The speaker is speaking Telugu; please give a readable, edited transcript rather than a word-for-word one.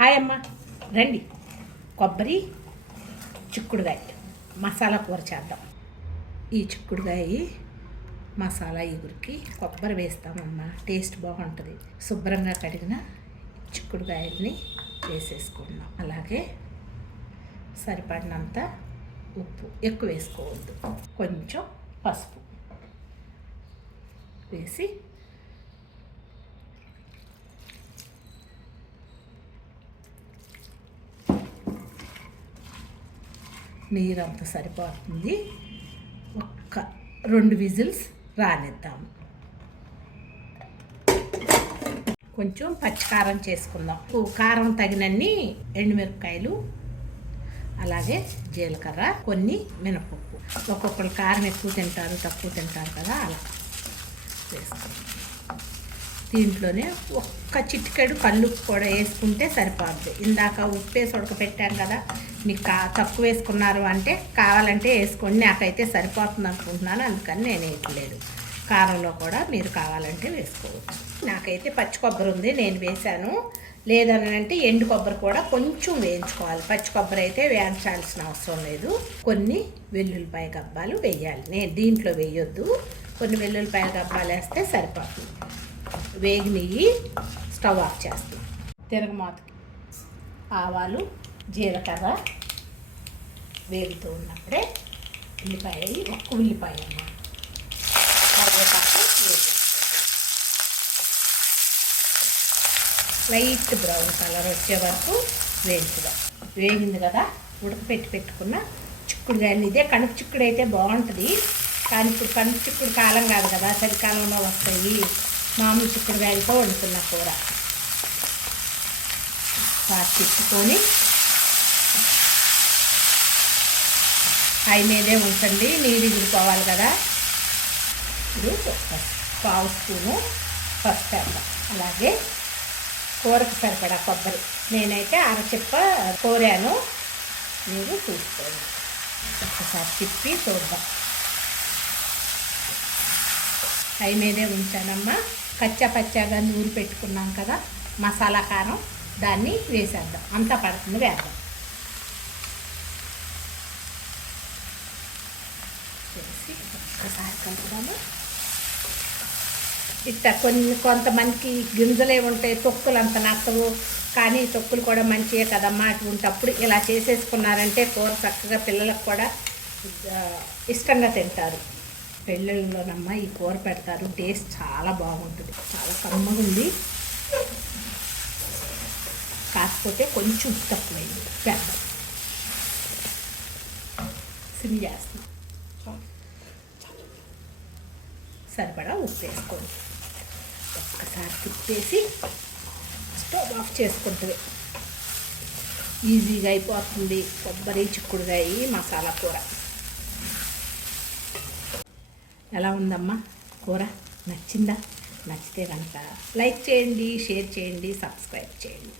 హాయ్ అమ్మ, రండి. కొబ్బరి చిక్కుడుగాయ మసాలా కూర చేద్దాం. ఈ చిక్కుడుగాయ మసాలా ఇగురికి కొబ్బరి వేస్తామమ్మా, టేస్ట్ బాగుంటుంది. శుభ్రంగా కడిగిన చిక్కుడుగాయల్ని వేసేసుకున్నాం. అలాగే సరిపడినంత ఉప్పు, ఎక్కువ వేసుకోవద్దు, కొంచెం పసుపు వేసి నీరంతా సరిపోతుంది. ఒక్క 2 విజిల్స్ రానిద్దాము. కొంచెం పచ్చికారం చేసుకుందాం. కారం తగినన్ని ఎండుమిరపకాయలు, అలాగే జీలకర్ర, కొన్ని మినపప్పు. ఒక్కొక్కరు కారం ఎక్కువ తింటారు, తక్కువ తింటారు కదా, అలా వేసుకోండి. దీంట్లోనే ఒక్క చిటికెడు కల్లుప్పు కూడా వేసుకుంటే సరిపోద్ది. ఇందాక ఉప్పు వేసి ఉడకపెట్టాం కదా, మీకు తక్కువ వేసుకున్నారు అంటే కావాలంటే వేసుకోండి. నాకైతే సరిపోతుంది అనుకుంటున్నాను, అందుకని నేను వేయట్లేదు. కారంలో కూడా మీరు కావాలంటే వేసుకోవచ్చు. నాకైతే పచ్చి కొబ్బరి ఉంది, నేను వేసాను. లేదని అంటే ఎండు కొబ్బరి కూడా కొంచెం వేయించుకోవాలి. పచ్చి కొబ్బరి అయితే వేయించాల్సిన అవసరం లేదు. కొన్ని వెల్లుల్లిపాయ గబ్బాలు వేయాలి. నేను దీంట్లో వేయొద్దు, కొన్ని వెల్లుల్లిపాయ గబ్బాలు వేస్తే సరిపోతుంది. వేగినవి స్టవ్ ఆఫ్ చేస్తాం. తిరగమాతకి ఆవాలు, జీలకర్ర వేగుతూ ఉన్నప్పుడే ఉల్లిపాయ, ఒక్క ఉల్లిపాయ అన్నమాట, లైట్ బ్రౌన్ కలర్ వచ్చే వరకు వేయించుదాం. వేగింది కదా, పెట్టుకున్న చిక్కుడుగాయలు. ఇదే కణుపు చిక్కుడు అయితే బాగుంటుంది, కానీ ఇప్పుడు కణుపు చిక్కుడు కాలం కాదు కదా, చలికాలంలో వస్తాయి. మామూలు చిక్కుడుగాయలతో వండుకున్న కూర తిప్పుకొని హై మీదే ఉంచండి, నీరు ఎగిరిపోవాలి కదా. ఇప్పుడు ఒక 1/2 స్పూను పసుపు వేద్దాం. అలాగే కూరకు సరిపడా కొబ్బరి, నేనైతే అరచిప్ప కోరాను, మీరు చూసుకోండి. ఒకసారి తిప్పి చూద్దాం. హై మీదే ఉంచానమ్మా. కచ్చా పచ్చాగా నూరు పెట్టుకున్నాం కదా మసాలా కారం, దాన్ని వేసేద్దాం. అంతా పడుతుంది, వేద్దాం. వేసి ఒక్కసారి కలుపుదాము. ఇట్లా కొంతమందికి గింజలే ఉంటాయి, తొక్కులు అంత నచ్చవు, కానీ తొక్కులు కూడా మంచివే కదమ్మా. అటువంటప్పుడు ఇలా చేసేసుకున్నారంటే కూర చక్కగా పిల్లలకు కూడా ఇష్టంగా తింటారు. పెళ్ళిళ్ళలోనమ్మా ఈ కూర పెడతారు, టేస్ట్ చాలా బాగుంటుంది, చాలా కమ్మగా ఉంది. కాకపోతే కొంచెం ఉప్పు తక్కువైంది, పెద్ద సిమ్ చేస్తుంది. సరిపడా ఉప్పు వేసుకోండి. ఒక్కసారి తిప్పేసి స్టవ్ ఆఫ్ చేసుకుంటుంది. ఈజీగా అయిపోతుంది కొబ్బరి చిక్కుడుగాయ మసాలా కూర. ఎలా ఉందమ్మా కూర? నచ్చిందా? నచ్చితే కనుక లైక్ చేయండి, షేర్ చేయండి, సబ్స్క్రైబ్ చేయండి.